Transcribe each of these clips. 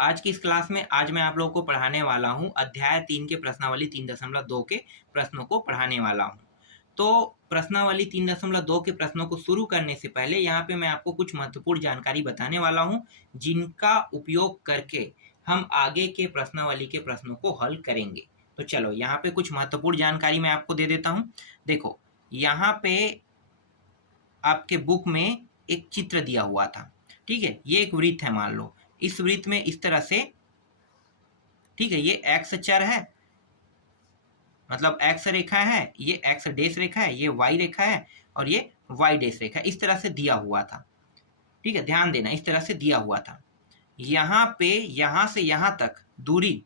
आज की इस क्लास में आज मैं आप लोगों को पढ़ाने वाला हूं अध्याय 3 के प्रश्नावली 3.2 के प्रश्नों को पढ़ाने वाला हूं। तो प्रश्नावली 3.2 के प्रश्नों को शुरू करने से पहले यहाँ पे मैं आपको कुछ महत्वपूर्ण जानकारी बताने वाला हूं, जिनका उपयोग करके हम आगे के प्रश्नावली के प्रश्नों को हल करेंगे। तो चलो यहाँ पे कुछ महत्वपूर्ण जानकारी मैं आपको दे देता हूँ। देखो, यहाँ पे आपके बुक में एक चित्र दिया हुआ था, ठीक है। ये एक वृत्त है, मान लो इस वृत्त में इस तरह से, ठीक है, ये एक्स चर है, मतलब एक्स रेखा है, ये एक्स डेश रेखा है, ये वाई रेखा है और ये वाई डेश रेखा, इस तरह से दिया हुआ था, ठीक है। ध्यान देना, इस तरह से दिया हुआ था। यहाँ पे यहाँ से यहाँ तक दूरी,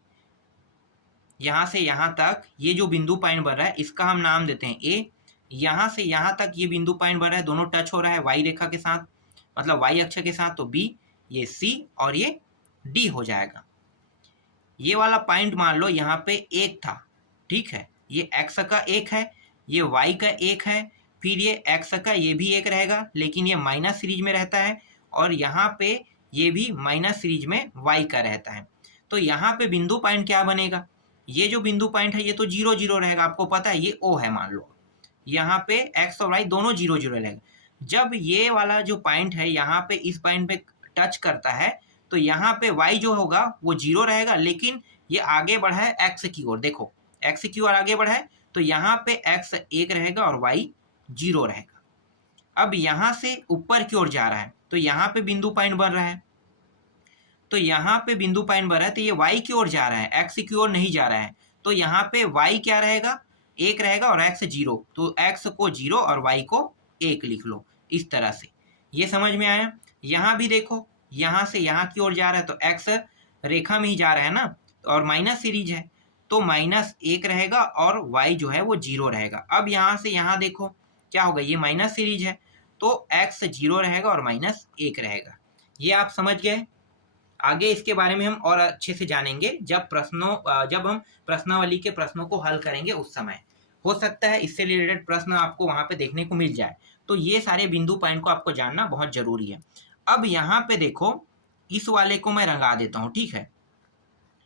यहाँ से यहाँ तक ये जो बिंदु पॉइंट बन रहा है इसका हम नाम देते हैं ए। यहाँ से यहाँ तक ये बिंदु पॉइंट बन रहा है, दोनों टच हो रहा है वाई रेखा के साथ, मतलब वाई अक्ष के साथ, तो बी, ये सी और ये डी हो जाएगा। ये वाला पॉइंट मान लो यहाँ पे एक था, ठीक है, ये एक्स का एक है, ये वाई का एक है, फिर ये एक्स का ये भी एक रहेगा, लेकिन ये माइनस सीरीज में रहता है, और यहाँ पे ये भी माइनस सीरीज में वाई का रहता है। तो यहाँ पे बिंदु पॉइंट क्या बनेगा, ये जो बिंदु पॉइंट है ये तो 0 0 रहेगा, आपको पता है ये ओ है, मान लो यहाँ पे एक्स और वाई दोनों 0 0 रहेगा। जब ये वाला जो पॉइंट है यहाँ पे इस पॉइंट पे टच करता है तो यहाँ पे y जो होगा वो 0 रहेगा, लेकिन ये आगे बढ़ा है x की ओर, देखो x की ओर आगे बढ़ा है तो यहाँ पे x 1 रहेगा और y 0 रहेगा। अब यहाँ से ऊपर की ओर जा रहा है तो यहाँ पे बिंदु पॉइंट बन रहा है, तो यहाँ पे बिंदु पॉइंट बन रहा है तो ये y की ओर जा रहा है, x की ओर नहीं जा रहा है, तो यहाँ पे y क्या रहेगा, 1 रहेगा और x 0, तो x को 0 और y को 1 लिख लो इस तरह से। ये समझ में आया। यहाँ भी देखो, यहाँ से यहाँ की ओर जा रहा है तो x रेखा में ही जा रहा है ना, और माइनस सीरीज है तो -1 रहेगा और y जो है वो 0 रहेगा। अब यहाँ से यहाँ देखो क्या होगा, ये माइनस सीरीज है तो x 0 रहेगा और -1 रहेगा। ये आप समझ गए। आगे इसके बारे में हम और अच्छे से जानेंगे जब हम प्रश्नावली के प्रश्नों को हल करेंगे, उस समय हो सकता है इससे रिलेटेड प्रश्न आपको वहां पे देखने को मिल जाए। तो ये सारे बिंदु पॉइंट को आपको जानना बहुत जरूरी है। अब यहाँ पे देखो, इस वाले को मैं रंगा देता हूँ, ठीक है,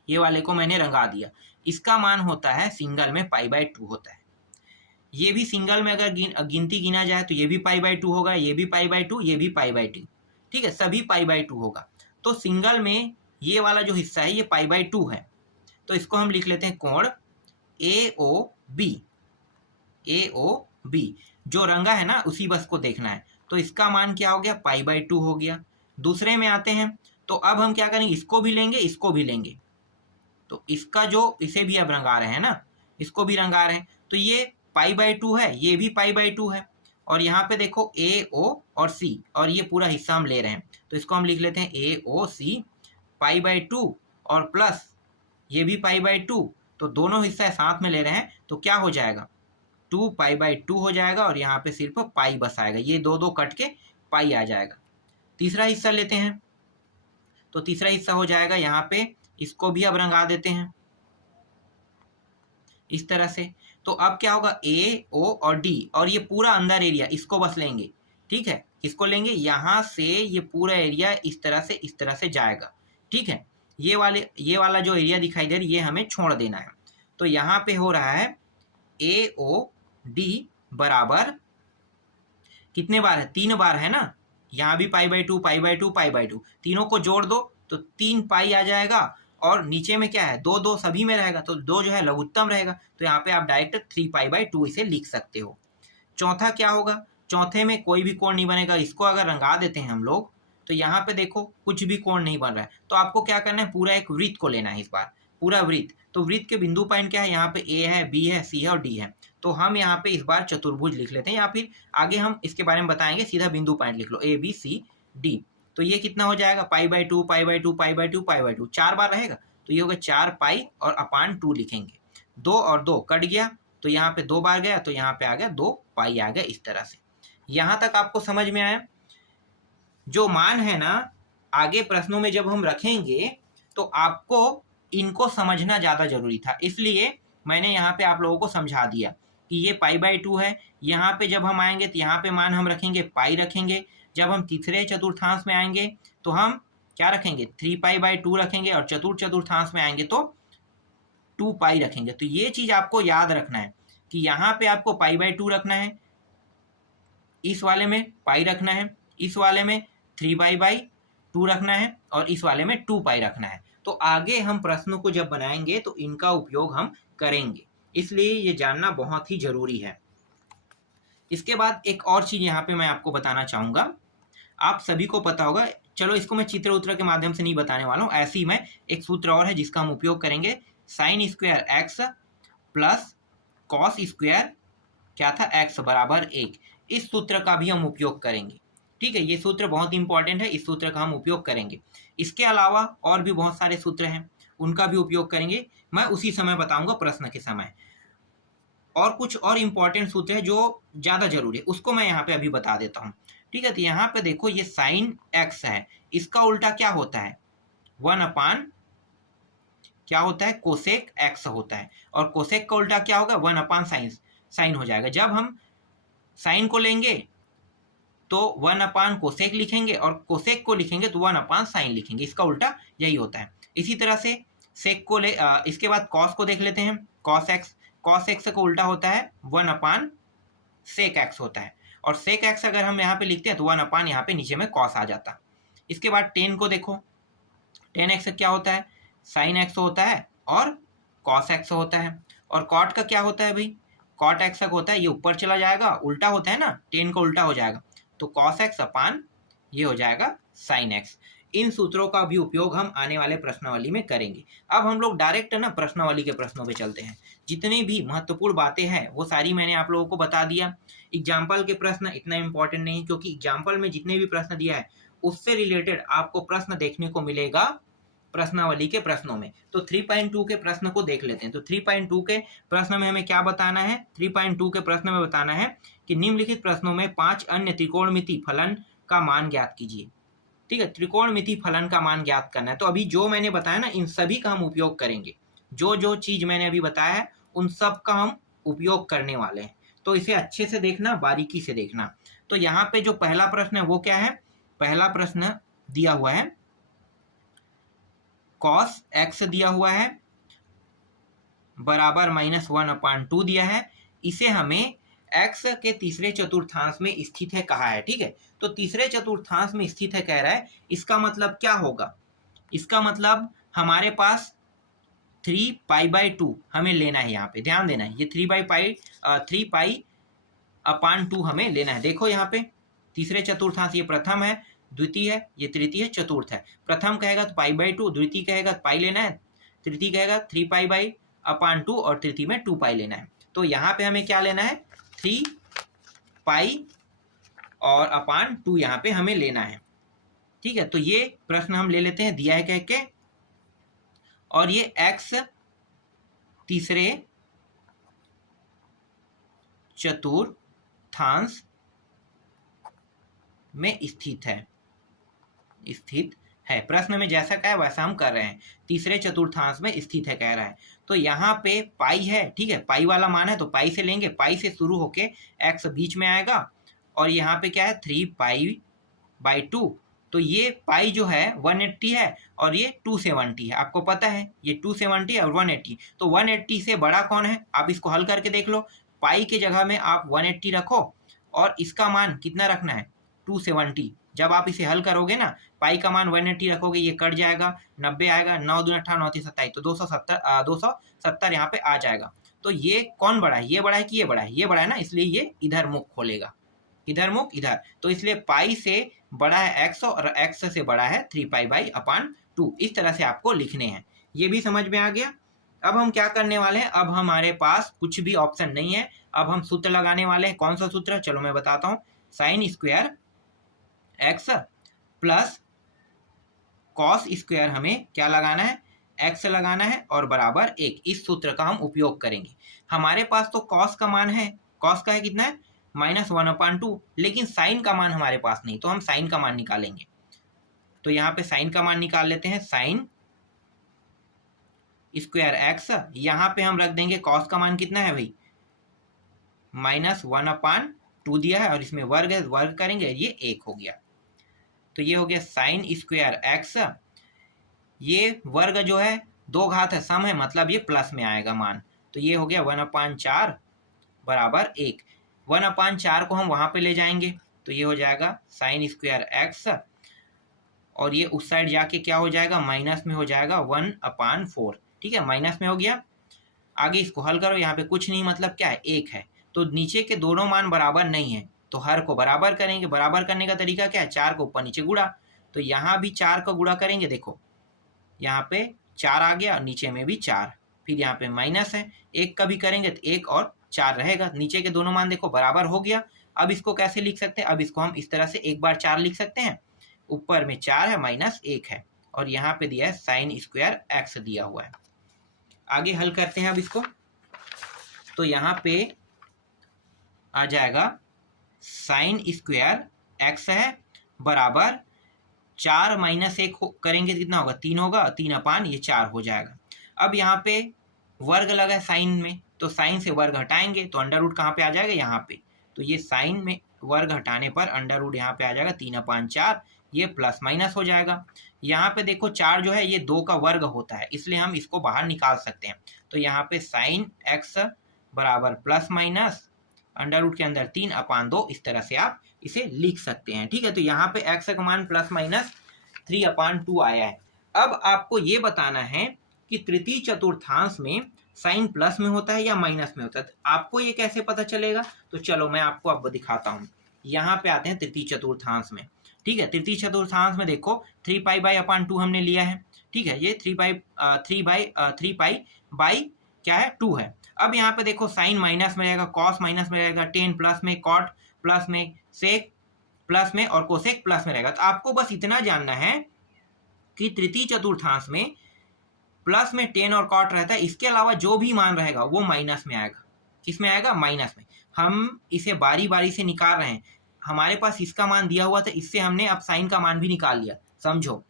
ये वाले को मैंने रंगा दिया। इसका मान होता है सिंगल में π/2 होता है, ये भी सिंगल में अगर गिनती गिना जाए तो ये भी π/2 होगा, ये भी π/2, ये भी π/2, ठीक है, सभी π/2 होगा। तो सिंगल में ये वाला जो हिस्सा है ये π/2 है, तो इसको हम लिख लेते हैं कोण AOB। AOB जो रंगा है ना उसी बस को देखना है, तो इसका मान क्या हो गया, π/2 हो गया। दूसरे में आते हैं तो अब हम क्या करेंगे, इसको भी लेंगे, इसको भी लेंगे, तो इसका जो इसे भी अब रंगा रहे हैं ना, इसको भी रंगा रहे हैं, तो ये π/2 है, ये भी π/2 है, और यहाँ पे देखो AO और C, और ये पूरा हिस्सा हम ले रहे हैं तो इसको हम लिख लेते हैं AOC π/2 और प्लस ये भी π/2, तो दोनों हिस्सा साथ में ले रहे हैं तो क्या हो जाएगा, 2π/2 हो जाएगा, और यहाँ पे सिर्फ पाई बस आएगा, ये दो कट के पाई आ जाएगा। तीसरा हिस्सा लेते हैं तो तीसरा हिस्सा हो जाएगा यहाँ पे, इसको भी अब रंगा देते हैं इस तरह से। तो अब क्या होगा, A, O और D, और ये पूरा अंदर एरिया इसको बस लेंगे, ठीक है, किसको लेंगे, यहाँ से ये पूरा एरिया इस तरह से जाएगा, ठीक है। ये वाला जो एरिया दिखाई दे रहा है ये हमें छोड़ देना है। तो यहाँ पे हो रहा है AOD बराबर कितने बार है, 3 बार है ना, यहाँ भी π/2 π/2 π/2, तीनों को जोड़ दो तो 3 पाई आ जाएगा, और नीचे में क्या है, 2 2 सभी में रहेगा, तो 2 जो है लघुत्तम रहेगा, तो यहाँ पे आप डायरेक्ट 3π/2 इसे लिख सकते हो। चौथा क्या होगा, चौथे में कोई भी कोण नहीं बनेगा, इसको अगर रंगा देते हैं हम लोग तो यहाँ पे देखो कुछ भी कोण नहीं बन रहा है, तो आपको क्या करना है, पूरा एक वृत्त को लेना है, इस बार पूरा वृत्त। तो वृत्त के बिंदु पॉइंट क्या है, यहाँ पे A है, B है, C है और D है, तो हम यहाँ पे इस बार चतुर्भुज लिख लेते हैं, या फिर आगे हम इसके बारे में बताएंगे, सीधा बिंदु पॉइंट लिख लो ABCD। तो ये कितना हो जाएगा, π/2 π/2 π/2 π/2, 4 बार रहेगा तो ये होगा 4 पाई और अपान 2 लिखेंगे, 2 और 2 कट गया तो यहाँ पे 2 बार गया, तो यहाँ पे आ गया 2 पाई आ गया, इस तरह से। यहाँ तक आपको समझ में आया। जो मान है ना, आगे प्रश्नों में जब हम रखेंगे तो आपको इनको समझना ज़्यादा जरूरी था, इसलिए मैंने यहाँ पे आप लोगों को समझा दिया कि ये π/2 है। यहाँ पे जब हम आएंगे तो यहाँ पे मान हम रखेंगे पाई रखेंगे, जब हम तीसरे चतुर्थांश में आएंगे तो हम क्या रखेंगे 3π/2 रखेंगे, और चतुर्थांश में आएंगे तो 2π रखेंगे। तो ये चीज आपको याद रखना है कि यहाँ पे आपको π/2 रखना है, इस वाले में पाई रखना है, इस वाले में 3π/2 रखना है, और इस वाले में 2π रखना है। तो आगे हम प्रश्नों को जब बनाएंगे तो इनका उपयोग हम करेंगे, इसलिए ये जानना बहुत ही जरूरी है। इसके बाद एक और चीज यहाँ पे मैं आपको बताना चाहूंगा, आप सभी को पता होगा, चलो इसको मैं चित्र उत्र के माध्यम से नहीं बताने वाला हूँ, ऐसे ही मैं एक सूत्र और है जिसका हम उपयोग करेंगे, sin square x plus cos square क्या था x बराबर 1। इस सूत्र का भी हम उपयोग करेंगे, ठीक है। ये सूत्र बहुत इंपॉर्टेंट है, इस सूत्र का हम उपयोग करेंगे। इसके अलावा और भी बहुत सारे सूत्र हैं, उनका भी उपयोग करेंगे, मैं उसी समय बताऊंगा प्रश्न के समय। और कुछ और इम्पॉर्टेंट सूत्र है जो ज़्यादा जरूरी है, उसको मैं यहाँ पे अभी बता देता हूँ, ठीक है। तो यहाँ पे देखो ये साइन x है, इसका उल्टा क्या होता है 1/, क्या होता है कोसेक x होता है, और कोसेक का उल्टा क्या होगा 1/sin, साइन हो जाएगा। जब हम साइन को लेंगे तो 1/ कोसेक लिखेंगे, और कोसेक को लिखेंगे तो 1/sin लिखेंगे, इसका उल्टा यही होता है। इसी तरह से सेक को इसके बाद कॉस को देख लेते हैं, कॉस एक्स का उल्टा होता है 1/sec x होता है, और sec x अगर हम यहाँ पे लिखते हैं तो 1/ यहाँ पे नीचे में कॉस आ जाता। इसके बाद टेन को देखो, टेन एक्स क्या होता है साइन एक्स होता है और कॉस एक्स होता है, और कॉट का क्या होता है भाई कॉट एक्स होता है, ये ऊपर चला जाएगा, उल्टा होता है ना, टेन का उल्टा हो जाएगा, तो कॉस एक्स अपान ये हो जाएगा साइन एक्स। इन सूत्रों का भी उपयोग हम आने वाले प्रश्नावली में करेंगे। अब हम लोग डायरेक्ट ना प्रश्नावली के प्रश्नों पे चलते हैं। जितनी भी महत्वपूर्ण बातें हैं वो सारी मैंने आप लोगों को बता दिया। एग्जाम्पल के प्रश्न इतना इंपॉर्टेंट नहीं, क्योंकि एग्जाम्पल में जितने भी प्रश्न दिया है उससे रिलेटेड आपको प्रश्न देखने को मिलेगा प्रश्नावली के प्रश्नों में। तो 3.2 के प्रश्न को देख लेते हैं। तो 3.2 के प्रश्न में हमें क्या बताना है, 3.2 के प्रश्न में बताना है कि निम्नलिखित प्रश्नों में 5 अन्य त्रिकोणमिति फलन का मान ज्ञात कीजिए, ठीक है। त्रिकोणमिति फलन का मान ज्ञात करना है। तो अभी जो मैंने बताया ना इन सभी का हम उपयोग करेंगे, जो जो चीज मैंने अभी बताया है उन सब का हम उपयोग करने वाले हैं। तो इसे अच्छे से देखना, बारीकी से देखना। तो यहाँ पे जो पहला प्रश्न है वो क्या है, पहला प्रश्न दिया हुआ है cos x दिया हुआ है बराबर -1/2 दिया है, इसे हमें x के तीसरे चतुर्थांश में स्थित है कहा है, ठीक है। तो तीसरे चतुर्थांश में स्थित है कह रहा है, इसका मतलब क्या होगा, इसका मतलब हमारे पास 3π/2 हमें लेना है, यहाँ पे ध्यान देना है, ये 3π/2 हमें लेना है। देखो यहाँ पे तीसरे चतुर्थांश, ये प्रथम है, द्वितीय है, ये तृतीय है, चतुर्थ है। प्रथम कहेगा तो π/2, द्वितीय कहेगा तो पाई लेना है, तृतीय कहेगा 3π/2 और तृतीय में 2π लेना है। तो यहाँ पे हमें क्या लेना है 3π और अपान 2 यहाँ पे हमें लेना है, ठीक है। तो ये प्रश्न हम ले लेते हैं, दिया है कह के, और ये x तीसरे चतुर्थांश में स्थित है, प्रश्न में जैसा कहा है वैसा हम कर रहे हैं, तीसरे चतुर्थांश में स्थित है कह रहा है। तो यहाँ पे पाई है, ठीक है, पाई वाला मान है तो पाई से लेंगे, पाई से शुरू होके x बीच में आएगा, और यहाँ पे क्या है 3π/2। तो ये पाई जो है 180 है और ये 270 है, आपको पता है ये 270 है और 180, तो 180 से बड़ा कौन है, आप इसको हल करके देख लो। पाई के जगह में आप 180 रखो और इसका मान कितना रखना है 270। जब आप इसे हल करोगे ना, पाई का मान 180 रखोगे, ये कट जाएगा, 90 आएगा, 9 दूनी 18, 9 3 27, तो 270 यहाँ पे आ जाएगा। तो ये कौन बड़ा है, ये बड़ा है कि ये बड़ा है, ये बड़ा है ना, इसलिए ये इधर मुख खोलेगा, इधर मुख इधर। तो इसलिए पाई से बड़ा है x और x से बड़ा है 3π/2। इस तरह से आपको लिखने हैं, ये भी समझ में आ गया। अब हम क्या करने वाले हैं, अब हमारे पास कुछ भी ऑप्शन नहीं है, अब हम सूत्र लगाने वाले हैं। कौन सा सूत्र, चलो मैं बताता हूँ, sine square x plus cos square हमें क्या लगाना है x लगाना है और बराबर 1। इस सूत्र का हम उपयोग करेंगे। हमारे पास तो कॉस का मान है, कॉस का है कितना है -1/2, लेकिन साइन का मान हमारे पास नहीं, तो हम साइन का मान निकालेंगे। तो यहाँ पे साइन का मान निकाल लेते हैं, साइन स्क्वायर x, यहाँ पे हम रख देंगे कॉस का मान कितना है भाई -1/2 दिया है, और इसमें वर्ग है, वर्ग करेंगे, ये 1 हो गया। तो ये हो गया साइन स्क्वायर एक्स, ये वर्ग जो है 2 घात है, सम है, मतलब ये प्लस में आएगा मान। तो ये हो गया 1/4 बराबर 1। 1/4 को हम वहाँ पे ले जाएंगे तो ये हो जाएगा साइन स्क्वायर एक्स, और ये उस साइड जाके क्या हो जाएगा, माइनस में हो जाएगा 1/4। ठीक है, माइनस में हो गया। आगे इसको हल करो, यहाँ पे कुछ नहीं मतलब क्या है, 1 है। तो नीचे के दोनों मान बराबर नहीं है तो हर को बराबर करेंगे। बराबर करने का तरीका क्या है, 4 को ऊपर नीचे गुणा। तो यहाँ भी 4 का गुणा करेंगे, देखो यहाँ पे 4 आ गया, नीचे में भी 4, फिर यहाँ पे माइनस है, 1 का भी करेंगे तो 1 और 4 रहेगा। नीचे के दोनों मान देखो बराबर हो गया। अब इसको कैसे लिख सकते हैं, अब इसको हम इस तरह से 1 बार 4 लिख सकते हैं, ऊपर में 4 है माइनस 1 है, और यहाँ पे दिया है साइन स्क्वायर एक्स दिया हुआ है। आगे हल करते हैं अब इसको, तो यहाँ पे आ जाएगा साइन स्क्वायर एक्स है बराबर 4 माइनस 1 करेंगे तो कितना होगा, 3 होगा, 3/4 हो जाएगा। अब यहाँ पे वर्ग लगा है साइन में, तो साइन से वर्ग हटाएंगे तो अंडर रूट कहाँ पे आ जाएगा, यहाँ पे। तो ये साइन में वर्ग हटाने पर अंडर रूट यहाँ पे आ जाएगा 3/4, ये प्लस माइनस हो जाएगा। यहाँ पे देखो 4 जो है ये 2 का वर्ग होता है, इसलिए हम इसको बाहर निकाल सकते हैं। तो यहाँ पे साइन एक्स बराबर प्लस माइनस अंडर रूट के अंदर 3/2, इस तरह से आप इसे लिख सकते हैं। ठीक है, तो यहाँ पे एक्स का मान प्लस माइनस 3/2 आया है। अब आपको ये बताना है कि तृतीय चतुर्थांश में साइन प्लस में होता है या माइनस में होता है। आपको ये कैसे पता चलेगा, तो चलो मैं आपको अब दिखाता हूँ। यहाँ पे आते हैं तृतीय चतुर्थांश में। ठीक है, तृतीय चतुर्थांश में देखो 3π/2 हमने लिया है। ठीक है, ये 3π क्या है, 2 है। अब यहाँ पे देखो साइन माइनस में रहेगा, कॉस माइनस में रहेगा, टेन प्लस में, कॉट प्लस में, सेक प्लस में और कोसेक प्लस में रहेगा। तो आपको बस इतना जानना है कि तृतीय चतुर्थांश में प्लस में टेन और कॉट रहता है, इसके अलावा जो भी मान रहेगा वो माइनस में आएगा। किस में आएगा, माइनस में। हम इसे बारी बारी से निकाल रहे हैं, हमारे पास इसका मान दिया हुआ था, इससे हमने अब साइन का मान भी निकाल लिया, समझो।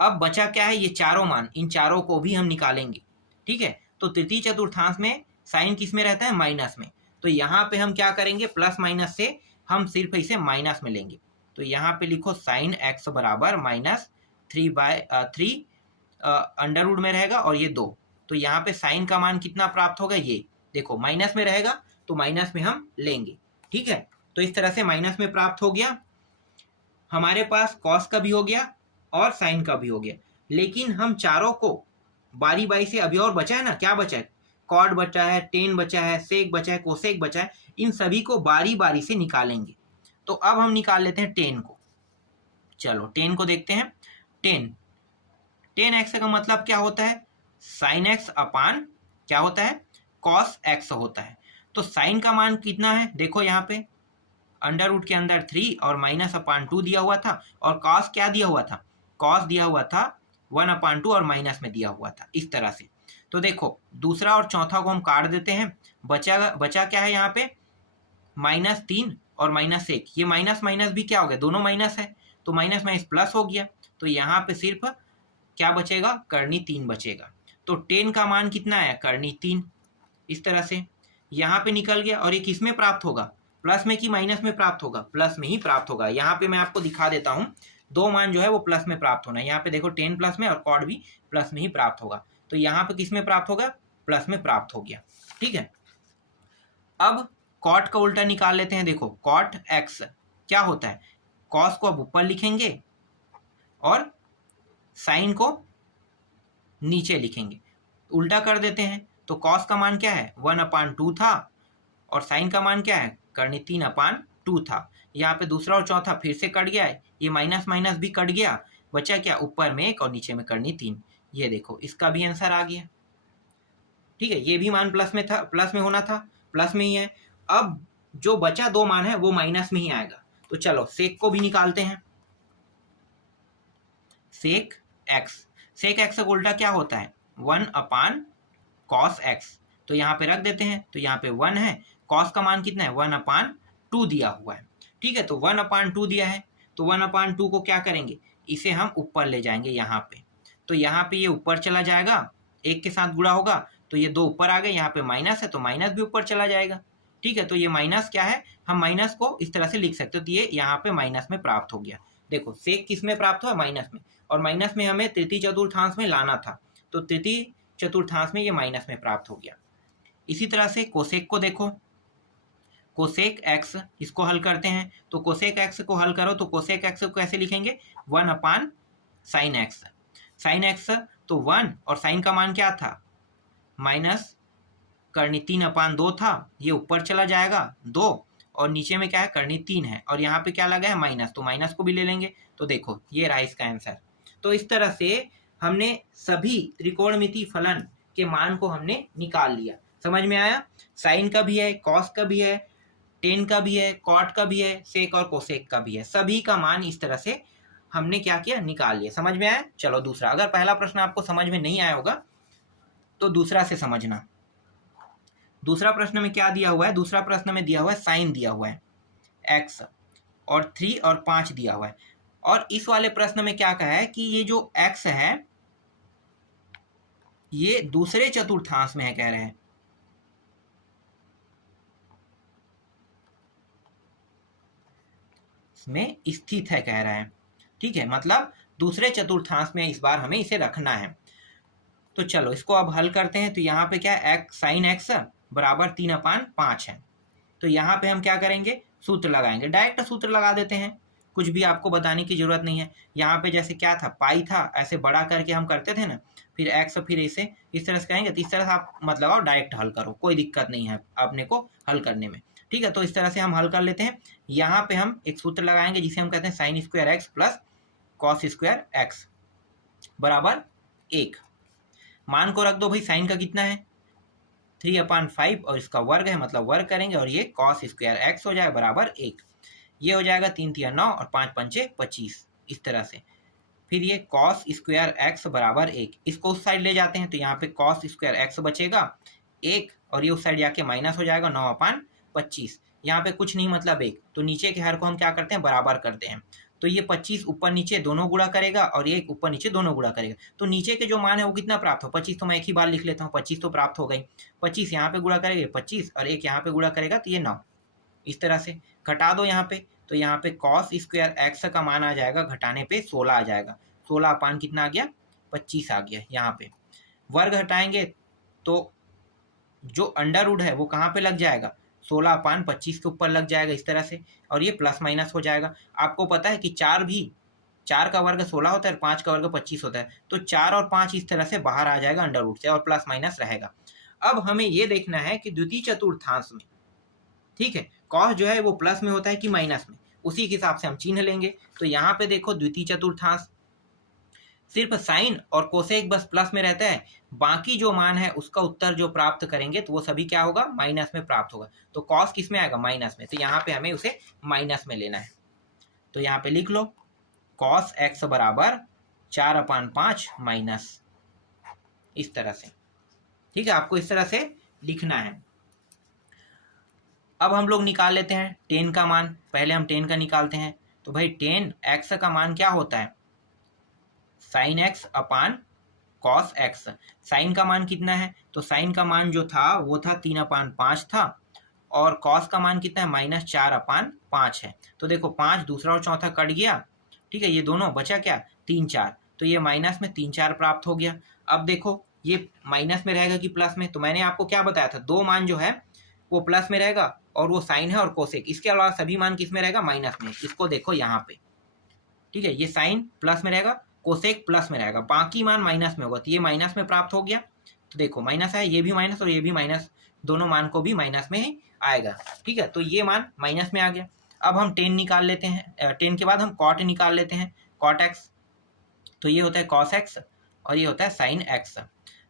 अब बचा क्या है, ये चारों मान, इन चारों को भी हम निकालेंगे। ठीक है, तो तृतीय चतुर्थांश में साइन किस में रहता है, माइनस में। तो यहाँ पे हम क्या करेंगे, प्लस माइनस से हम सिर्फ इसे माइनस में लेंगे। तो यहाँ पे लिखो साइन एक्स बराबर -3/3 अंडर रूट में रहेगा और ये 2। तो यहाँ पे साइन का मान कितना प्राप्त होगा, ये देखो माइनस में रहेगा तो माइनस में हम लेंगे। ठीक है, तो इस तरह से माइनस में प्राप्त हो गया। हमारे पास कॉस का भी हो गया और साइन का भी हो गया, लेकिन हम चारों को बारी बारी से, अभी और बचा है ना, क्या बचा है, कॉट बचा है, टेन बचा है, सेक बचा है, कोसेक बचा है, इन सभी को बारी बारी से निकालेंगे। तो अब हम निकाल लेते हैं टेन को। चलो टेन को देखते हैं। टेन एक्स का मतलब क्या होता है, साइन एक्स अपान क्या होता है, कॉस एक्स होता है। तो साइन का मान कितना है, देखो यहाँ पे अंडर रूट के अंदर 3 और -/2 दिया हुआ था, और कॉस क्या दिया हुआ था, कॉस दिया हुआ था 1/2 और माइनस में दिया हुआ था, इस तरह से। तो देखो दूसरा और चौथा को हम काट देते हैं, बचा क्या है यहाँ पे, -3 और -1। ये माइनस माइनस भी क्या हो गया, दोनों माइनस है, तो माइनस माइनस प्लस हो गया। तो यहाँ पे सिर्फ क्या बचेगा, करनी 3 बचेगा। तो टेन का मान कितना है, करनी 3, इस तरह से यहाँ पे निकल गया। और ये किस में प्राप्त होगा, प्लस में कि माइनस में प्राप्त होगा, प्लस में ही प्राप्त होगा। यहाँ पे मैं आपको दिखा देता हूँ, 2 मान जो है वो प्लस में प्राप्त होना है। यहाँ पे देखो 10 प्लस में और कॉट भी प्लस में ही प्राप्त होगा। तो यहाँ पे किस में प्राप्त होगा, प्लस में प्राप्त हो गया। ठीक है, अब कॉट का उल्टा निकाल लेते हैं। देखो कॉट एक्स क्या होता है, कॉस को अब ऊपर लिखेंगे और साइन को नीचे लिखेंगे, उल्टा कर देते हैं। तो कॉस का मान क्या है, 1/2 था, और साइन का मान क्या है, करनी 3/2 था। यहाँ पे दूसरा और चौथा फिर से कट गया है, ये माइनस माइनस भी कट गया, बचा क्या, ऊपर में 1 और नीचे में करनी 3। ये देखो इसका भी आंसर आ गया। ठीक है, ये भी मान प्लस में था, प्लस में होना था, प्लस में ही है। अब जो बचा 2 मान है वो माइनस में ही आएगा। तो चलो सेक को भी निकालते हैं। सेक एक्स का उल्टा क्या होता है, 1/cos x। तो यहाँ पे रख देते हैं, तो यहाँ पे 1 है, cos का मान कितना है, 1/2 दिया हुआ है। ठीक है, तो 1/2 दिया है, तो 1/2 को क्या करेंगे, इसे हम ऊपर ले जाएंगे यहाँ पे। तो यहाँ पे ये ऊपर चला जाएगा, 1 के साथ गुणा होगा, तो ये 2 ऊपर आ गए, यहाँ पे माइनस है तो माइनस भी ऊपर चला जाएगा। ठीक है, तो ये माइनस क्या है, हम माइनस को इस तरह से लिख सकते हो, तो ये यहाँ पे माइनस में प्राप्त हो गया। देखो सेक किस में प्राप्त हुआ, माइनस में, और माइनस में हमें तृतीय चतुर्थांश में लाना था, तो तृतीय चतुर्थांश में ये माइनस में प्राप्त हो गया। इसी तरह से कोसेक को देखो, कोसेक एक्स, इसको हल करते हैं, तो कोसेक एक्स को हल करो तो कोसेक एक्स को कैसे लिखेंगे, 1 अपान साइन एक्स। साइन एक्स तो 1 और साइन का मान क्या था, माइनस करनी 3/2 था, ये ऊपर चला जाएगा 2, और नीचे में क्या है, करनी 3 है, और यहाँ पे क्या लगा है, माइनस, तो माइनस को भी ले लेंगे। तो देखो ये रहा इसका आंसर। तो इस तरह से हमने सभी त्रिकोणमिति फलन के मान को हमने निकाल लिया। समझ में आया, साइन का भी है, कॉस का भी है, टेन का भी है, कॉट का भी है, सेक और कोसेक का भी है, सभी का मान इस तरह से हमने क्या किया, निकाल लिया। समझ में आया। चलो दूसरा, अगर पहला प्रश्न आपको समझ में नहीं आया होगा तो दूसरा से समझना। दूसरा प्रश्न में क्या दिया हुआ है, दूसरा प्रश्न में दिया हुआ है साइन दिया हुआ है x और 3 और 5 दिया हुआ है, और इस वाले प्रश्न में क्या कहा है कि ये जो x है ये दूसरे चतुर्थांश में है, कह रहे हैं में स्थित है, कह रहे हैं। ठीक है, मतलब दूसरे चतुर्थांश में इस बार हमें इसे रखना है। तो चलो इसको अब हल करते हैं। तो यहाँ पे क्या है, x साइन एक्स बराबर 3/5 है। तो यहाँ पे हम क्या करेंगे, सूत्र लगाएंगे, डायरेक्ट सूत्र लगा देते हैं, कुछ भी आपको बताने की जरूरत नहीं है। यहाँ पे जैसे क्या था, पाई था, ऐसे बड़ा करके हम करते थे ना, फिर एक्स, फिर इसे इस तरह से करेंगे, तो इस तरह से आप मत लगाओ, डायरेक्ट हल करो, कोई दिक्कत नहीं है अपने को हल करने में। ठीक है, तो इस तरह से हम हल कर लेते हैं। यहाँ पे हम एक सूत्र लगाएंगे जिसे हम कहते हैं sine square x plus cos square x बराबर 1। मान को रख दो भाई, साइन का कितना है 3/5 और इसका वर्ग है, मतलब वर्ग करेंगे, और ये कॉस स्क्वायर एक्स हो जाएगा बराबर 1। ये हो जाएगा 3 × 9 और 5 × 5 = 25, इस तरह से। फिर ये कॉस स्क्वायर एक्स बराबर 1, इसको उस साइड ले जाते हैं, तो यहाँ पे कॉस स्क्वायर एक्स बचेगा 1, और ये उस साइड जाके माइनस हो जाएगा 9/25। यहाँ पे कुछ नहीं, मतलब 1, तो नीचे के हर को हम क्या करते हैं, बराबर करते हैं। तो ये 25 ऊपर नीचे दोनों गुणा करेगा, और 1 ऊपर नीचे दोनों गुणा करेगा, तो नीचे के जो मान है वो कितना प्राप्त हो, 25, तो मैं एक ही बार लिख लेता हूँ, 25 तो प्राप्त हो गई। 25 यहाँ पे गुणा करेगा 25, और 1 यहाँ पे गुणा करेगा तो ये 9, इस तरह से घटा दो यहाँ पे। तो यहाँ पे कॉस स्क्वायर एक्स का मान आ जाएगा, घटाने पे 16 आ जाएगा, 16 कितना आ गया, 25 आ गया। यहाँ पे वर्ग हटाएंगे तो जो अंडर रूट है वो कहाँ पे लग जाएगा, 16/25 के ऊपर लग जाएगा, इस तरह से, और ये प्लस माइनस हो जाएगा। आपको पता है कि 4 का वर्ग 16 होता है और 5 का वर्ग 25 होता है, तो 4 और 5 इस तरह से बाहर आ जाएगा अंडर रूट से, और प्लस माइनस रहेगा। अब हमें ये देखना है कि द्वितीय चतुर्थांश में, ठीक है, कॉस जो है वो प्लस में होता है कि माइनस में, उसी के हिसाब से हम चिन्ह लेंगे। तो यहाँ पे देखो द्वितीय चतुर्थांश सिर्फ साइन और कोसेक बस प्लस में रहता है, बाकी जो मान है उसका उत्तर जो प्राप्त करेंगे तो वो सभी क्या होगा, माइनस में प्राप्त होगा। तो कॉस किस में आएगा, माइनस में, तो यहाँ पे हमें उसे माइनस में लेना है। तो यहाँ पे लिख लो कॉस एक्स बराबर 4/5 माइनस, इस तरह से। ठीक है, आपको इस तरह से लिखना है। अब हम लोग निकाल लेते हैं टेन का मान, पहले हम टेन का निकालते हैं। तो भाई टेन एक्स का मान क्या होता है, sine x upon cos x. Sine का मान कितना है, तो साइन का मान जो था वो था 3/5 था, और कॉस का मान कितना है, -4/5 है। तो देखो 5 दूसरा और चौथा कट गया, ठीक है, ये दोनों बचा क्या, 3 4, तो ये माइनस में 3 4 प्राप्त हो गया। अब देखो ये माइनस में रहेगा कि प्लस में, तो मैंने आपको क्या बताया था, दो मान जो है वो प्लस में रहेगा, और वो साइन है और कोसेक, इसके अलावा सभी मान किस में रहेगा, माइनस में। इसको देखो यहाँ पे, ठीक है, ये साइन प्लस में रहेगा, कोसेक प्लस में रहेगा, बाकी मान माइनस में होगा, तो ये माइनस में प्राप्त हो गया। तो देखो माइनस है, ये भी माइनस और ये भी माइनस, दोनों मान को भी माइनस में ही आएगा। ठीक है, तो ये मान माइनस में आ गया। अब हम 10 निकाल लेते हैं, 10 के बाद हम कॉट निकाल लेते हैं, कॉट एक्स, तो ये होता है कॉस एक्स और ये होता है साइन एक्स।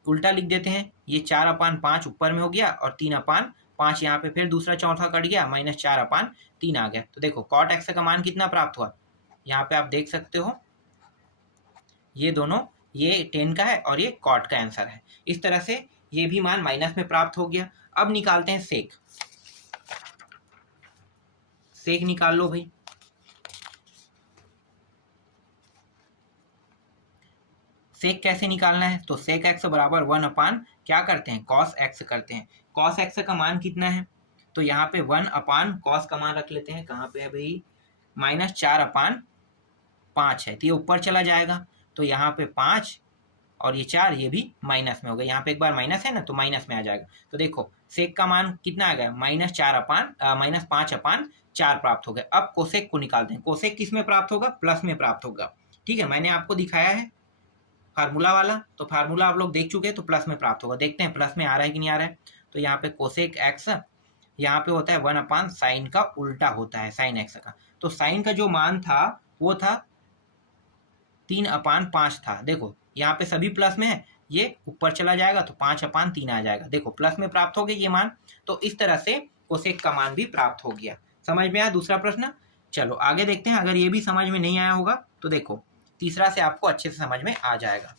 उल्टा लिख देते हैं, ये 4/5 ऊपर में हो गया और 3/5 यहाँ पे, फिर दूसरा चौथा कट गया, -4/3 आ गया। तो देखो कॉट एक्स का मान कितना प्राप्त हुआ, यहाँ पे आप देख सकते हो, ये दोनों, ये 10 का है और ये कॉट का आंसर है। इस तरह से ये भी मान माइनस में प्राप्त हो गया। अब निकालते हैं सेक, सेक निकाल लो भाई। सेक कैसे निकालना है, तो सेक एक्स बराबर 1 क्या करते हैं, कॉस एक्स करते हैं। कॉस एक्स का मान कितना है, तो यहाँ पे 1 कॉस का मान रख लेते हैं, कहाँ पे है भाई, -4/5 5 है, तो ये ऊपर चला जाएगा, तो यहाँ पे 5 और ये 4, ये भी माइनस में हो गया। यहाँ पे एक बार माइनस है ना, तो माइनस में आ जाएगा। तो देखो सेक का मान कितना आ गया, -4/4 प्राप्त हो गया। अब कोसेक को निकालते हैं। कोसेक किस में प्राप्त होगा, प्लस में प्राप्त होगा। ठीक है, मैंने आपको दिखाया है फार्मूला वाला, तो फार्मूला आप लोग देख चुके हैं, तो प्लस में प्राप्त होगा। देखते हैं प्लस में आ रहा है कि नहीं आ रहा है। तो यहाँ पे कोसेक एक्स यहाँ पे होता है 1/sin का उल्टा होता है, sin x का। तो साइन का जो मान था वो था 3/5 था। देखो यहाँ पे सभी प्लस में है, ये ऊपर चला जाएगा तो 5/3 आ जाएगा। देखो प्लस में प्राप्त हो गया ये मान। तो इस तरह से कोसेक का मान भी प्राप्त हो गया। समझ में आया दूसरा प्रश्न। चलो आगे देखते हैं। अगर ये भी समझ में नहीं आया होगा तो देखो तीसरा से आपको अच्छे से समझ में आ जाएगा।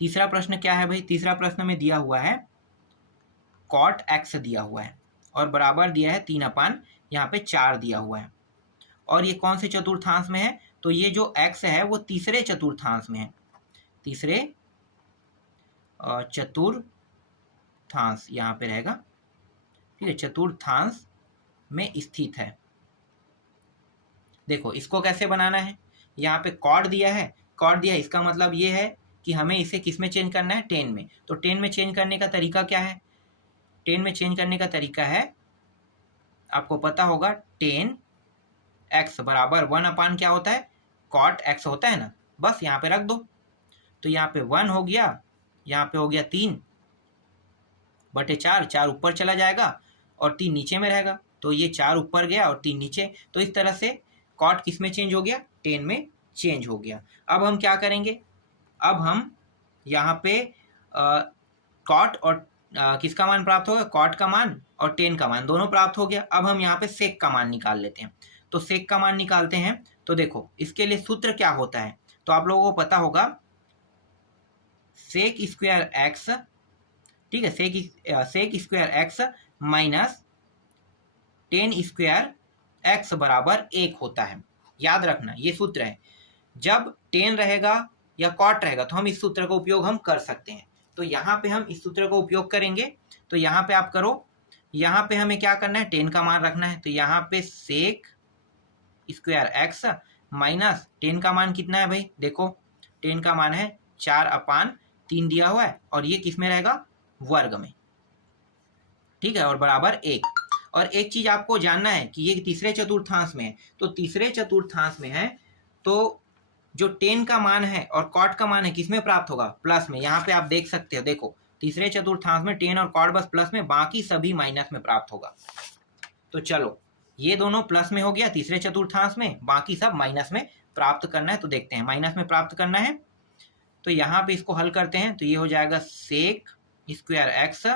तीसरा प्रश्न क्या है भाई, तीसरा प्रश्न में दिया हुआ है cot x दिया हुआ है और बराबर दिया है 3/, यहाँ पे 4 दिया हुआ है। और ये कौन से चतुर्थांश में है, तो ये जो x है वो तीसरे चतुर्थांश में है, तीसरे चतुर्थांश यहाँ पे रहेगा। ठीक है, चतुर्थांश में स्थित है। देखो इसको कैसे बनाना है, यहाँ पे कॉट दिया है, कॉट दिया है, इसका मतलब ये है कि हमें इसे किस में चेंज करना है, 10 में। तो 10 में चेंज करने का तरीका क्या है, 10 में चेंज करने का तरीका है, आपको पता होगा 10x बराबर 1/, क्या होता है, cot x होता है ना, बस यहाँ पे रख दो। तो यहाँ पे 1 हो गया, यहाँ पे हो गया 3/4, 4 ऊपर चला जाएगा और 3 नीचे में रहेगा। तो ये 4 ऊपर गया और 3 नीचे। तो इस तरह से cot किस में चेंज हो गया, 10 में चेंज हो गया। अब हम क्या करेंगे, अब हम यहाँ पे cot और किसका मान प्राप्त हो गया, cot का मान और 10 का मान दोनों प्राप्त हो गया। अब हम यहाँ पे सेक का मान निकाल लेते हैं। तो सेक का मान निकालते हैं, तो देखो इसके लिए सूत्र क्या होता है, तो आप लोगों को पता होगा सेक स्क्वायर एक्स। ठीक है, sec square x minus 10 square x बराबर 1 होता है। याद रखना ये सूत्र है। जब 10 रहेगा या cot रहेगा तो हम इस सूत्र का उपयोग हम कर सकते हैं। तो यहाँ पे हम इस सूत्र का उपयोग करेंगे। तो यहाँ पे आप करो, यहाँ पे हमें क्या करना है, 10 का मान रखना है। तो यहाँ पे सेक स्क्वायर एक्स माइनस 10 का मान कितना है भाई, देखो 10 का मान है 4/3 दिया हुआ है और ये किस में रहेगा, वर्ग में। ठीक है, और बराबर 1। और एक चीज आपको जानना है कि ये तीसरे चतुर्थांश में है। तो तीसरे चतुर्थांश में है तो जो 10 का मान है और cot का मान है किसमें प्राप्त होगा, प्लस में। यहाँ पे आप देख सकते हो, देखो तीसरे चतुर्थांश में 10 और cot बस प्लस में, बाकी सभी माइनस में प्राप्त होगा। तो चलो ये दोनों प्लस में हो गया तीसरे चतुर्थांश में, बाकी सब माइनस में प्राप्त करना है। तो देखते हैं माइनस में प्राप्त करना है। तो यहाँ पे इसको हल करते हैं, तो ये हो जाएगा सेक स्क्वायर एक्स।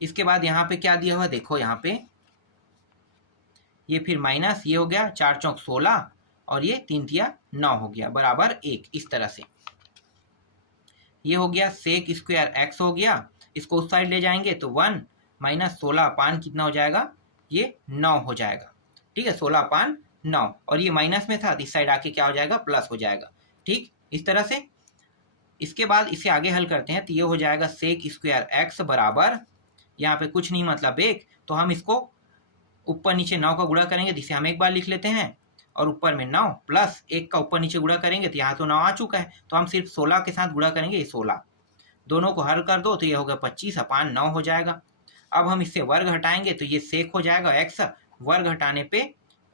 इसके बाद यहाँ पे क्या दिया हुआ, देखो यहाँ पे ये फिर माइनस, ये हो गया 4 चौक 16 और ये 3 तिया 9 हो गया बराबर 1। इस तरह से ये हो गया सेक स्क्वायर एक्स हो गया। इसको उस साइड ले जाएंगे तो 1 माइनस 16/, कितना हो जाएगा, ये 9 हो जाएगा। ठीक है, 16/9 और ये माइनस में था, इस साइड आके क्या हो जाएगा, प्लस हो जाएगा। ठीक, इस तरह से। इसके बाद इसे आगे हल करते हैं, तो ये हो जाएगा सेक स्क्वायर एक्स बराबर, यहाँ पे कुछ नहीं मतलब 1। तो हम इसको ऊपर नीचे 9 का गुणा करेंगे, जिसे हम एक बार लिख लेते हैं, और ऊपर में 9 प्लस 1 का ऊपर नीचे गुणा करेंगे, तो यहाँ तो 9 आ चुका है, तो हम सिर्फ 16 के साथ गुणा करेंगे, ये 16। दोनों को हल कर दो तो ये होगा 25/9 हो जाएगा। अब हम इससे वर्ग हटाएंगे तो ये सेक हो जाएगा एक्स, वर्ग हटाने पे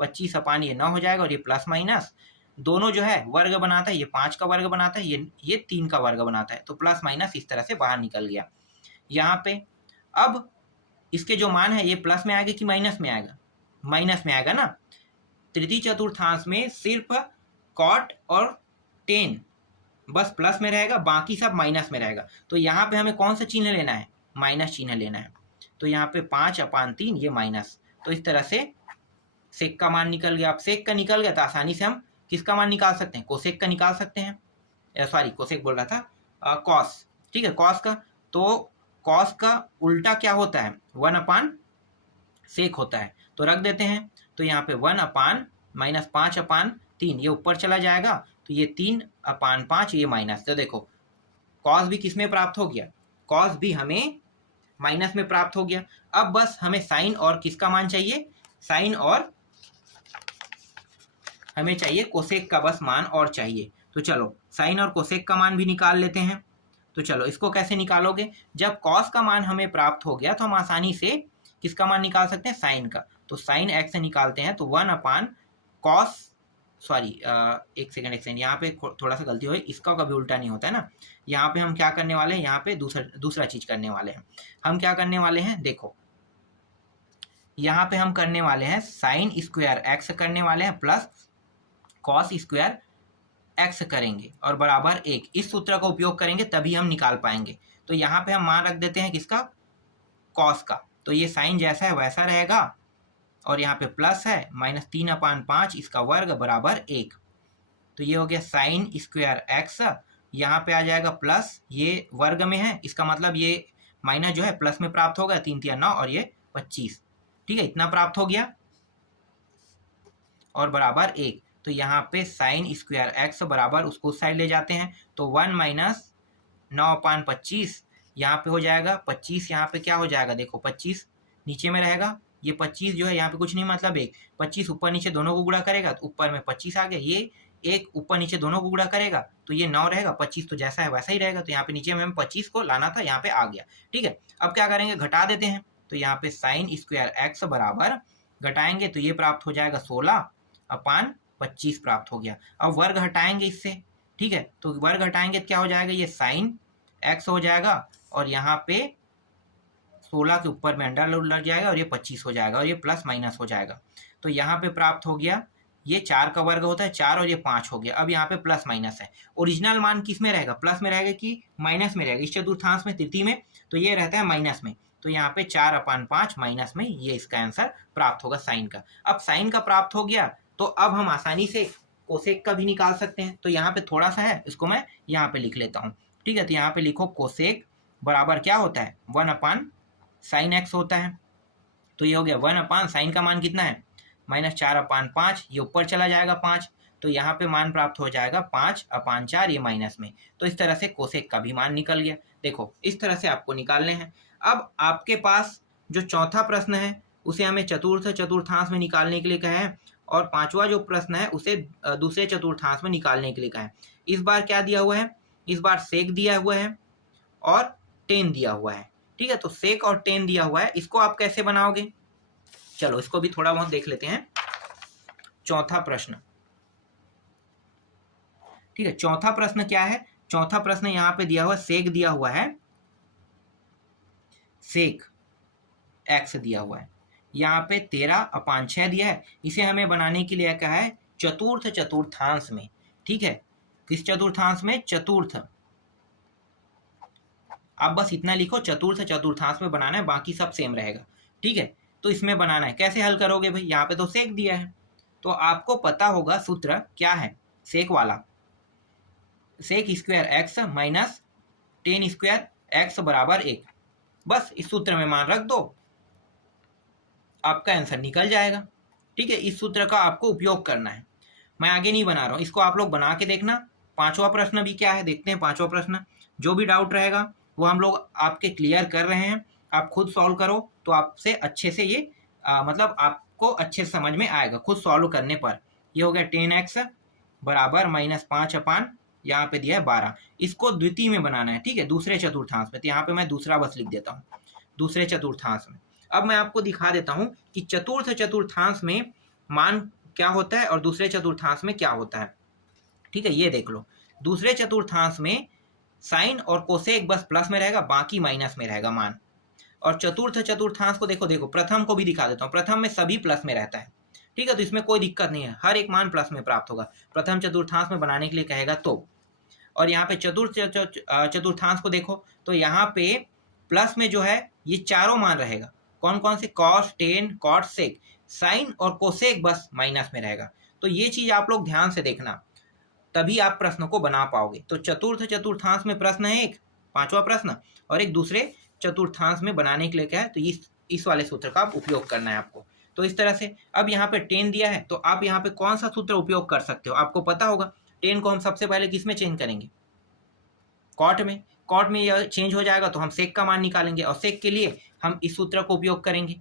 25/9 हो जाएगा और ये प्लस माइनस दोनों जो है वर्ग बनाता है, ये 5 का वर्ग बनाता है, ये 3 का वर्ग बनाता है। तो प्लस माइनस इस तरह से बाहर निकल गया। यहाँ पे अब इसके जो मान है ये प्लस में आएगा कि माइनस में आएगा, माइनस में आएगा ना। तृतीय चतुर्थांश में सिर्फ cot और 10 बस प्लस में रहेगा, बाकी सब माइनस में रहेगा। तो यहाँ पे हमें कौन सा चिन्ह लेना है, माइनस चिन्ह लेना है। तो यहाँ पे 5/3 ये माइनस। तो इस तरह से सेक का मान निकल गया। अब सेक का निकल गया तो आसानी से हम किसका मान निकाल सकते हैं, कोसेक का निकाल सकते हैं। सॉरी कोसेक बोल रहा था, कॉस। ठीक है, कॉस का। तो कॉस का उल्टा क्या होता है, 1/सेक होता है। तो रख देते हैं। तो यहाँ पे 1/ माइनस 5/3 ये ऊपर चला जाएगा, तो ये 3/5 ये माइनस। तो देखो कॉस भी किस में प्राप्त हो गया, कॉस भी हमें माइनस में प्राप्त हो गया। अब बस हमें साइन और किसका मान चाहिए, साइन और हमें चाहिए कोसेक का बस मान और चाहिए। तो चलो साइन और कोसेक का मान भी निकाल लेते हैं। तो चलो इसको कैसे निकालोगे, जब कॉस का मान हमें प्राप्त हो गया तो हम आसानी से किसका मान निकाल सकते हैं, साइन का। तो साइन एक्स से निकालते हैं तो 1 अपान कॉस, सॉरी एक सेकंड यहाँ पे थोड़ा सा गलती हुई, इसका कभी उल्टा नहीं होता है ना। यहाँ पे हम क्या करने वाले हैं, यहाँ पे दूसरा चीज करने वाले हैं। हम क्या करने वाले हैं, देखो यहाँ पे हम करने वाले हैं साइन स्क्वायर एक्स करने वाले हैं प्लस कॉस स्क्वायर एक्स करेंगे और बराबर 1। इस सूत्र का उपयोग करेंगे तभी हम निकाल पाएंगे। तो यहाँ पे हम मान रख देते हैं किसका, कॉस का। तो ये साइन जैसा है वैसा रहेगा और यहाँ पे प्लस है -3/5 इसका वर्ग बराबर 1। तो ये हो गया साइन स्क्वायर एक्स, यहाँ पे आ जाएगा प्लस, ये वर्ग में है इसका मतलब ये माइनस जो है प्लस में प्राप्त होगा, 3 3 9 और ये 25, ठीक है, इतना प्राप्त हो गया और बराबर 1। तो यहाँ पे साइन स्क्वायर एक्स बराबर उसको उस साइड ले जाते हैं तो 1 - 9/25 यहाँ पे हो जाएगा 25, यहाँ पे क्या हो जाएगा देखो 25 नीचे में रहेगा, ये 25 जो है यहाँ पे कुछ नहीं मतलब 1, 25 ऊपर नीचे दोनों को गुणा करेगा तो ऊपर में 25 आ गया, ये 1 ऊपर नीचे दोनों को गुणा करेगा तो ये 9 रहेगा, 25 तो जैसा है वैसा ही रहेगा। तो यहाँ पे नीचे में हमें 25 को लाना था, यहाँ पे आ गया, ठीक है। अब क्या करेंगे, घटा देते हैं। तो यहाँ पे साइन स्क्वायर एक्स बराबर घटाएंगे तो ये प्राप्त हो जाएगा 16/25 प्राप्त हो गया। अब वर्ग हटाएंगे इससे, ठीक है, तो वर्ग हटाएंगे तो क्या हो जाएगा, ये साइन एक्स हो जाएगा और यहाँ पे 16 के ऊपर में अंडर लग जाएगा और ये 25 हो जाएगा और ये प्लस माइनस हो जाएगा। तो यहाँ पे प्राप्त हो गया, ये 4 का वर्ग होता है 4 और ये 5 हो गया। अब यहाँ पे प्लस माइनस है, ओरिजिनल मान किस में रहेगा, प्लस में रहेगा कि माइनस में रहेगा, इस चतुर्थांश में तृतीय में, तो ये रहता है माइनस में। तो यहाँ पे 4/5 माइनस में, ये इसका आंसर प्राप्त होगा साइन का। अब साइन का प्राप्त हो गया तो अब हम आसानी से कोसेक का भी निकाल सकते हैं। तो यहाँ पे थोड़ा सा है, इसको मैं यहाँ पे लिख लेता हूँ, ठीक है। तो यहाँ पे लिखो कोसेक बराबर क्या होता है, 1 साइन एक्स होता है। तो ये हो गया 1 साइन का मान कितना है, -4/5, ये ऊपर चला जाएगा 5, तो यहाँ पे मान प्राप्त हो जाएगा 5/4, ये माइनस में। तो इस तरह से कोसेक का भी मान निकल गया। देखो इस तरह से आपको निकालने हैं। अब आपके पास जो चौथा प्रश्न है उसे हमें चतुर्थांश में निकालने के लिए कहा है और पांचवा जो प्रश्न है उसे दूसरे चतुर्थांश में निकालने के लिए कहा है। इस बार क्या दिया हुआ है, इस बार सेक दिया हुआ है और टेन दिया हुआ है, ठीक है। तो सेक और टेन दिया हुआ है, इसको आप कैसे बनाओगे, चलो इसको भी थोड़ा बहुत देख लेते हैं। चौथा प्रश्न, ठीक है, चौथा प्रश्न क्या है, चौथा प्रश्न यहाँ पे दिया हुआ सेक दिया हुआ है, सेक एक्स दिया हुआ है, यहाँ पे 13/6 दिया है। इसे हमें बनाने के लिए कहा है चतुर्थांश में, ठीक है। किस चतुर्थांश में, चतुर्थ, आप बस इतना लिखो चतुर्थांश में बनाना है, बाकी सब सेम रहेगा, ठीक है। तो इसमें बनाना है, कैसे हल करोगे भाई, यहाँ पे तो सेक दिया है तो आपको पता होगा सूत्र क्या है, सेक वाला, sec square x minus tan square x बराबर 1। बस इस सूत्र में मान रख दो, आपका आंसर निकल जाएगा, ठीक है। इस सूत्र का आपको उपयोग करना है, मैं आगे नहीं बना रहा हूँ, इसको आप लोग बना के देखना। पांचवा प्रश्न भी क्या है देखते हैं। पांचवा प्रश्न, जो भी डाउट रहेगा वो हम लोग आपके क्लियर कर रहे हैं, आप खुद सॉल्व करो तो आपसे अच्छे से ये मतलब आपको अच्छे से समझ में आएगा खुद सॉल्व करने पर। ये हो गया 10x बराबर -5 यहाँ पे दिया है 12, इसको द्वितीय में बनाना है, ठीक है, दूसरे चतुर्थांश में। तो यहाँ पे मैं दूसरा बस लिख देता हूँ, दूसरे चतुर्थांश में। अब मैं आपको दिखा देता हूँ कि चतुर्थांश में मान क्या होता है और दूसरे चतुर्थांश में क्या होता है, ठीक है। ये देख लो, दूसरे चतुर्थांश में साइन और कोसेक बस प्लस में रहेगा, बाकी माइनस में रहेगा मान। और चतुर्थांश को देखो प्रथम को भी दिखा देता हूँ, प्रथम में सभी प्लस में रहता है, ठीक है। तो इसमें कोई दिक्कत नहीं है, हर एक मान प्लस में प्राप्त होगा। प्रथम चतुर्थांश में बनाने के लिए कहेगा तो, और यहाँ पे चतुर्थांश को देखो तो यहाँ पे प्लस में जो है ये चारों मान रहेगा, कौन कौन से, कॉस, टेन, कॉट, सेक, साइन और कोसेक बस माइनस में रहेगा। तो ये चीज आप लोग ध्यान से देखना, तभी आप प्रश्न को बना पाओगे। तो चतुर्थांश में प्रश्न है एक, पांचवा प्रश्न, और एक दूसरे चतुर्थांश में बनाने के लिए क्या है, तो इस वाले सूत्र का उपयोग करना है आपको। तो इस तरह से अब यहाँ पे 10 दिया है तो आप यहाँ पे कौन सा सूत्र उपयोग कर सकते हो, आपको पता होगा। 10 को हम सबसे पहले किस में चेंज करेंगे, कॉट में, कॉट में यह चेंज हो जाएगा तो हम सेक का मान निकालेंगे और सेक के लिए हम इस सूत्र को उपयोग करेंगे,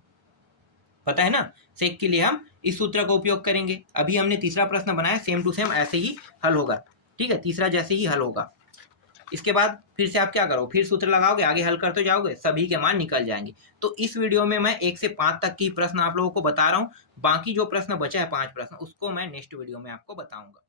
पता है ना, सेक के लिए हम इस सूत्र का उपयोग करेंगे। अभी हमने तीसरा प्रश्न बनाया, सेम टू सेम ऐसे ही हल होगा, ठीक है, तीसरा जैसे ही हल होगा। इसके बाद फिर से आप क्या करो, फिर सूत्र लगाओगे, आगे हल करते जाओगे, सभी के मान निकल जाएंगे। तो इस वीडियो में मैं 1 से 5 तक की प्रश्न आप लोगों को बता रहा हूँ, बाकी जो प्रश्न बचा है 5 प्रश्न, उसको मैं नेक्स्ट वीडियो में आपको बताऊंगा।